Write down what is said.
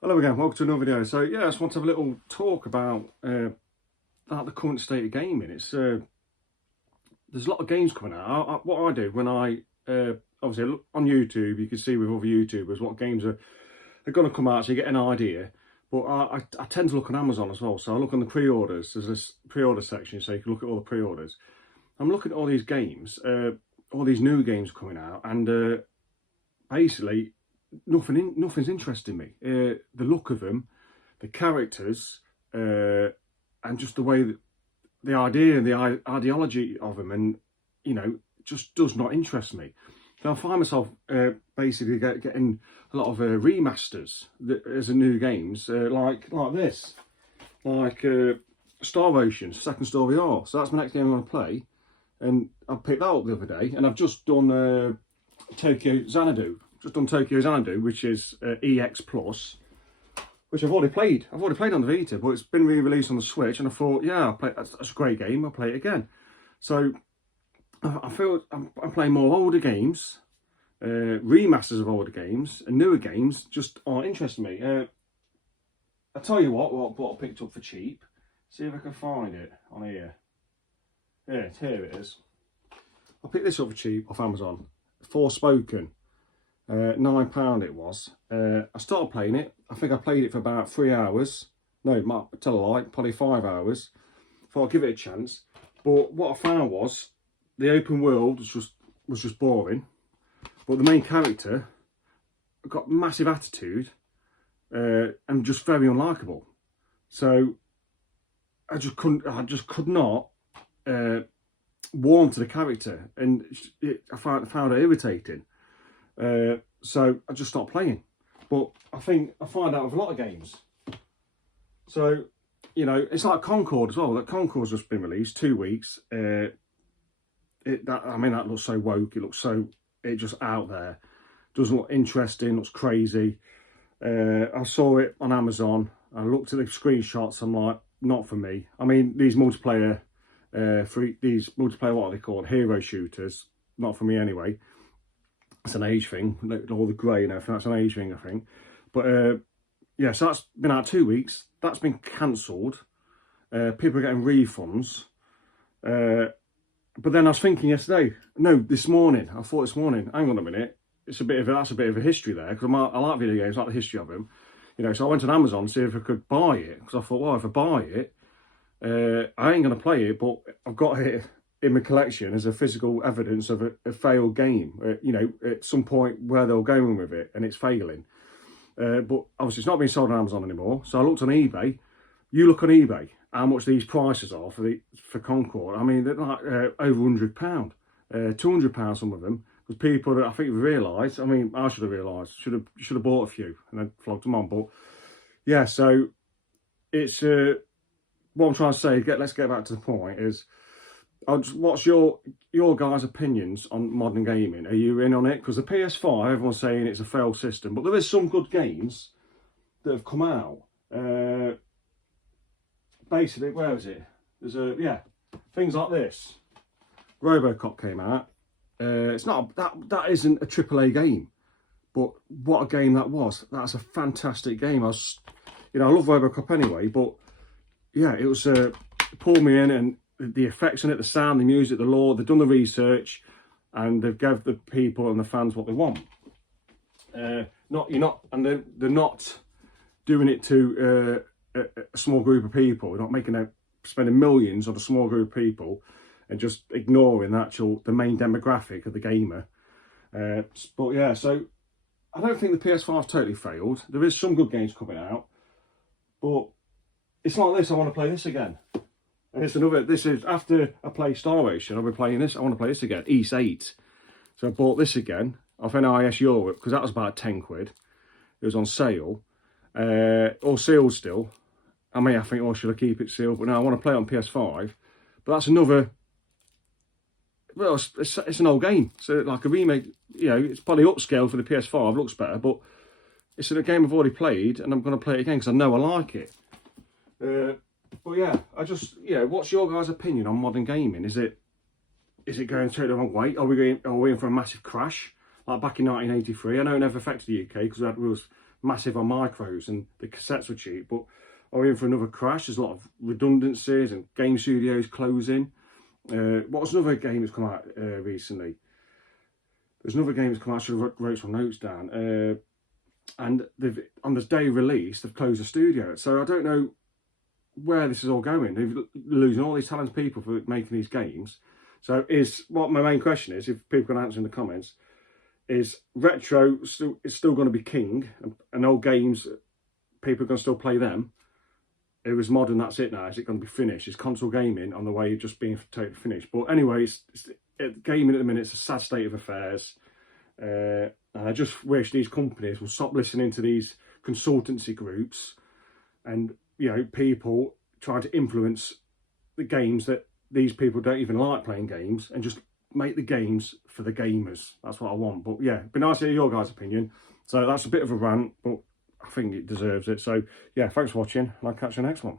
Hello again, welcome to another video. So yeah, I just want to have a little talk about the current state of gaming. It's there's a lot of games coming out. What I do when I obviously look on YouTube, you can see with other YouTubers what games are going to come out, so you get an idea. But I tend to look on Amazon as well, so I look on the pre-orders. There's this pre-order section, so you can look at all the pre-orders. I'm looking at all these games, all these new games coming out, and basically nothing's interesting me. The look of them, the characters, and just the way that the idea and the ideology of them, and just does not interest me. So I find myself basically getting a lot of remasters as a new games, like this, like Star Ocean Second Story R. So that's my next game I'm going to play, and I picked that up the other day, and I've just done Tokyo Xanadu. Just done Tokyo Xanadu, which is EX Plus, which I've already played. I've already played on the Vita, but it's been re-released on the Switch, and I thought, yeah, that's a great game. I'll play it again. So I feel I'm playing more older games, remasters of older games, and newer games just aren't interesting me. I tell you what I picked up for cheap. See if I can find it on here. Yeah, here it is. I picked this up for cheap off Amazon. Forspoken. £9 it was. I started playing it. I think I played it for about 3 hours. No, tell a lie, probably 5 hours. Thought I'd give it a chance. But what I found was the open world was just boring. But the main character got massive attitude and just very unlikable. So I just could not warm to the character, and I found it irritating. So I just stopped playing. But I think I find out with a lot of games. So, it's like Concord as well. That Concord's just been released, 2 weeks. That looks so woke. It just out there. Doesn't look interesting. Looks crazy. I saw it on Amazon. I looked at the screenshots. I'm like, not for me. I mean, these multiplayer, what are they called? Hero shooters. Not for me anyway. It's an age thing, all the grey and everything. That's an age thing, I think. But yeah, so that's been out 2 weeks. That's been cancelled. People are getting refunds. But then I was thinking this morning. I thought this morning, hang on a minute. That's a bit of a history there, because I like video games, I like the history of them. So I went on Amazon to see if I could buy it, because I thought, well, if I buy it, I ain't going to play it, but I've got it in my collection as a physical evidence of a failed game, at some point where they're going with it and it's failing. But obviously it's not being sold on Amazon anymore. So I looked on eBay. You look on eBay, how much these prices are for Concord. I mean, they're like over £100, £200 some of them. Because people that I think have realised, I mean, I should have realised, should have bought a few and then flogged them on. But yeah, so it's what I'm trying to say. Let's get back to the point. Is what's your guys' opinions on modern gaming? Are you in on it? Because the PS5, everyone's saying it's a failed system, but there is some good games that have come out. Basically, where is it? There's things like this. RoboCop came out. It's not that isn't a AAA game, but what a game that was. That's a fantastic game. I love RoboCop anyway, but yeah, it was pulled me in, and the effects in it, the sound, the music, the lore, they've done the research, and they've given the people and the fans what they want. They're not doing it to a small group of people. They're not spending millions on a small group of people and just ignoring the main demographic of the gamer. But yeah, so I don't think the PS5's totally failed. There is some good games coming out, but it's like this. I want to play this again. And this is after I play Star Ocean, I'll be playing this. I want to play this again, East 8. So I bought this again off NIS Europe, because that was about 10 quid. It was on sale, all sealed still. I think, oh, should I keep it sealed? But no, I want to play it on PS5. But that's another, well, it's an old game. So like a remake, it's probably upscaled for the PS5, looks better, but it's a game I've already played, and I'm going to play it again because I know I like it. But yeah, what's your guys' opinion on modern gaming? Is it going straight the wrong way? Are we in for a massive crash like back in 1983? I know it never affected the UK because we was massive on micros and the cassettes were cheap, but are we in for another crash? There's a lot of redundancies and game studios closing. What was another game that's come out recently? There's another game that's come out, I should have wrote some notes down. And they've, on the day of release, they've closed the studio. So I don't know where this is all going. They're losing all these talented people for making these games. So is what my main question is, if people can answer in the comments, is retro still going to be king, and old games, people are going to still play them? It was modern, that's it now. Is it going to be finished? Is console gaming on the way of just being totally finished? But anyway, gaming at the minute, it's a sad state of affairs. And I just wish these companies will stop listening to these consultancy groups and, you know, people trying to influence the games that these people don't even like playing games, and just make the games for the gamers. That's what I want. But yeah, it'd be nice to hear your guys' opinion. So that's a bit of a rant, but I think it deserves it. So yeah, thanks for watching, and I'll catch you next one.